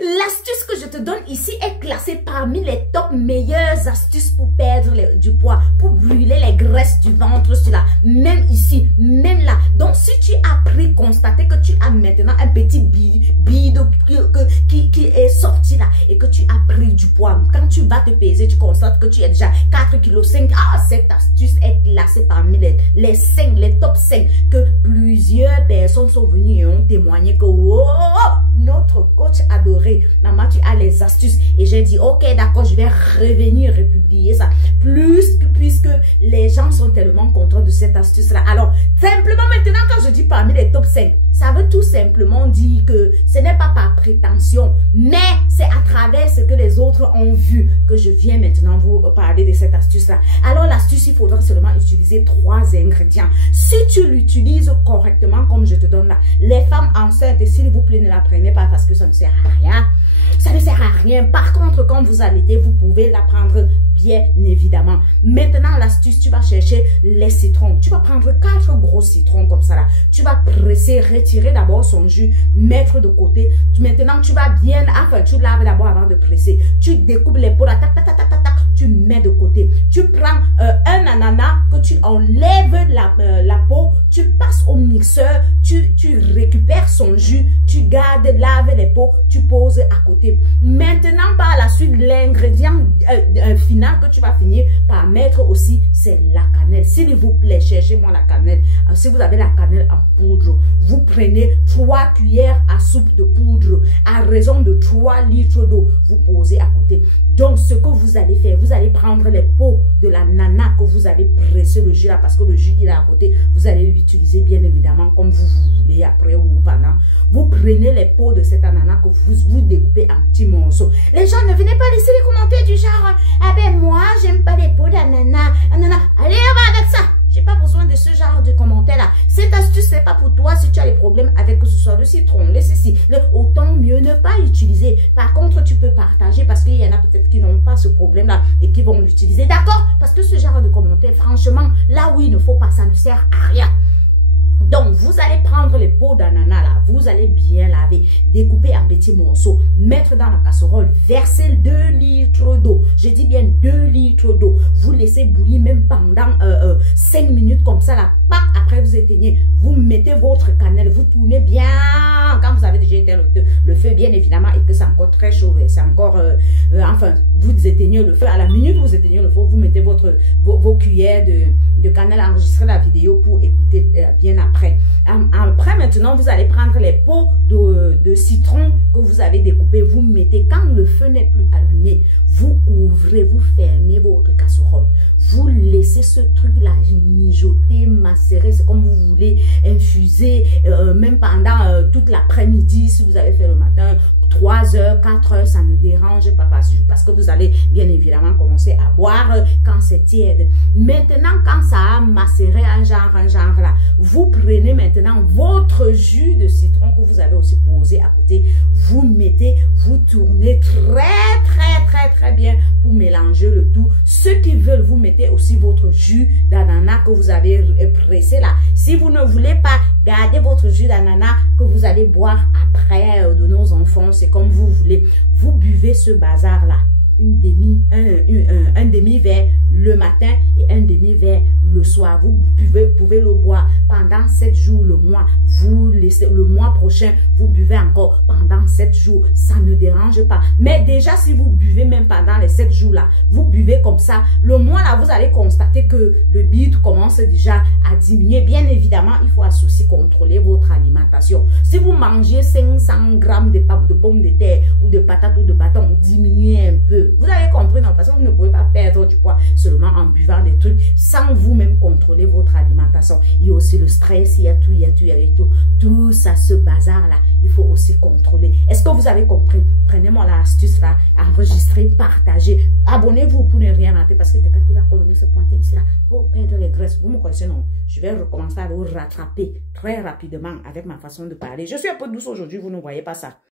L'astuce que je te donne ici est classée parmi les top meilleures astuces pour perdre du poids, pour brûler les graisses du ventre, cela, même ici, même là. Donc, si tu as constaté que tu as maintenant un petit bide qui est sorti là et que tu as pris du poids, quand tu vas te peser, tu constates que tu es déjà 4,5 kg. Ah, cette astuce est classée parmi les 5, les top 5 que plusieurs personnes sont venues et ont témoigné que oh, notre coach adoré, maman, tu as les astuces. Et j'ai dit, ok, d'accord, je vais revenir republier ça. Puisque les gens sont tellement contents de cette astuce-là. Alors, simplement maintenant, quand je dis parmi les top 5, ça veut tout simplement dire que ce n'est pas par prétention, mais c'est à travers ce que les autres ont vu que je viens maintenant vous parler de cette astuce-là. Alors, l'astuce, il faudra seulement utiliser 3 ingrédients. Si tu l'utilises correctement, comme je te donne là, les femmes enceintes, s'il vous plaît, ne la prenez pas parce que ça ne sert à rien. Ça ne sert à rien. Par contre, quand vous allaitez, vous pouvez la prendre bien évidemment. Maintenant, l'astuce, tu vas chercher les citrons. Tu vas prendre 4 gros citrons comme ça là. Tu vas presser, retirer d'abord son jus, mettre de côté. Maintenant, tu vas bien, enfin, tu laves d'abord avant de presser. Tu découpes les peaux là, tac, tac, tac, tac, tac, tac, tu mets de côté. Tu prends un ananas que tu enlèves la peau, tu passes au mixeur, tu récupères son jus, tu gardes, laves les peaux, tu poses à côté. Maintenant, par la suite, l'ingrédient final que tu vas finir par mettre aussi, c'est la cannelle. S'il vous plaît, cherchez-moi la cannelle. Si vous avez la cannelle en poudre, vous prenez 3 cuillères à soupe de poudre à raison de 3 litres d'eau. Vous posez à côté. Donc, ce que vous allez faire, vous allez prendre les peaux de la nana que vous avez pressé le jus là, parce que le jus il est à côté. Vous allez l'utiliser bien évidemment comme vous voulez après ou pendant. Vous prenez les peaux de cet ananas que vous découpez en petits morceaux. Les gens, ne venez pas laisser les commentaires du genre ah ben moi j'aime pas les peaux d'ananas. Allez va avec ça. J'ai pas besoin de ce genre de commentaires là. Cette astuce c'est pas pour toi si tu as des problèmes avec que ce soit le citron, le ceci, autant mieux ne pas utiliser. Par contre tu peux partager parce qu'il y en a peut-être qui n'ont pas ce problème là et qui vont l'utiliser. D'accord? Parce que ce genre de commentaires, franchement, là où il ne faut pas, ça ne sert à rien. Donc, vous allez prendre les peaux d'ananas là, vous allez bien laver, découper en petits morceaux, mettre dans la casserole, verser 2 litres d'eau. Je dis bien 2 litres d'eau. Vous laissez bouillir même pendant 5 minutes comme ça là. Après, vous éteignez, vous mettez votre cannelle, vous tournez bien. Quand vous avez déjà éteint le feu, bien évidemment, et que c'est encore très chaud, c'est encore, enfin, vous éteignez le feu. À la minute où vous éteignez le feu, vous mettez vos cuillères de cannelle, enregistrez la vidéo pour écouter bien après. Après, maintenant, vous allez prendre les peaux de citron que vous avez découpées, vous mettez, quand le feu n'est plus allumé, vous ouvrez, vous fermez votre casserole. Vous laissez ce truc-là mijoter, macérer, c'est comme vous voulez, infuser, même pendant toute l'après-midi, si vous avez fait le matin, 3 heures, 4 heures, ça ne dérange pas parce que vous allez bien évidemment commencer à boire quand c'est tiède. Maintenant, quand ça a macéré un genre là, vous prenez maintenant votre jus de citron que vous avez aussi posé à côté, vous mettez, vous tournez très bien pour mélanger le tout. Ceux qui veulent, vous mettez aussi votre jus d'ananas que vous avez pressé là. Si vous ne voulez pas, gardez votre jus d'ananas que vous allez boire après de nos enfants. C'est comme vous voulez. Vous buvez ce bazar là. Un demi-verre le matin et un demi-verre le soir. Vous pouvez le boire pendant 7 jours le mois. Vous laissez le mois prochain, vous buvez encore pendant 7 jours. Ça ne dérange pas. Mais déjà, si vous buvez même pendant les 7 jours là, vous buvez comme ça, le mois là, vous allez constater que le bide commence déjà à diminuer. Bien évidemment, il faut aussi contrôler votre alimentation. Si vous mangez 500 grammes de pommes de terre ou de patates ou de bâtons, diminuez un peu. Vous avez compris, non? Parce que vous ne pouvez pas perdre du poids seulement en buvant des trucs sans vous-même contrôler votre alimentation. Il y a aussi le stress, il y a tout. Tout ça, ce bazar-là, il faut aussi contrôler. Est-ce que vous avez compris? Prenez-moi l'astuce là, enregistrez, partagez. Abonnez-vous pour ne rien rater parce que quelqu'un peut encore venir se pointer ici là. Oh, perdre les graisses. Vous me connaissez, non? Je vais recommencer à vous rattraper très rapidement avec ma façon de parler. Je suis un peu douce aujourd'hui, vous ne voyez pas ça.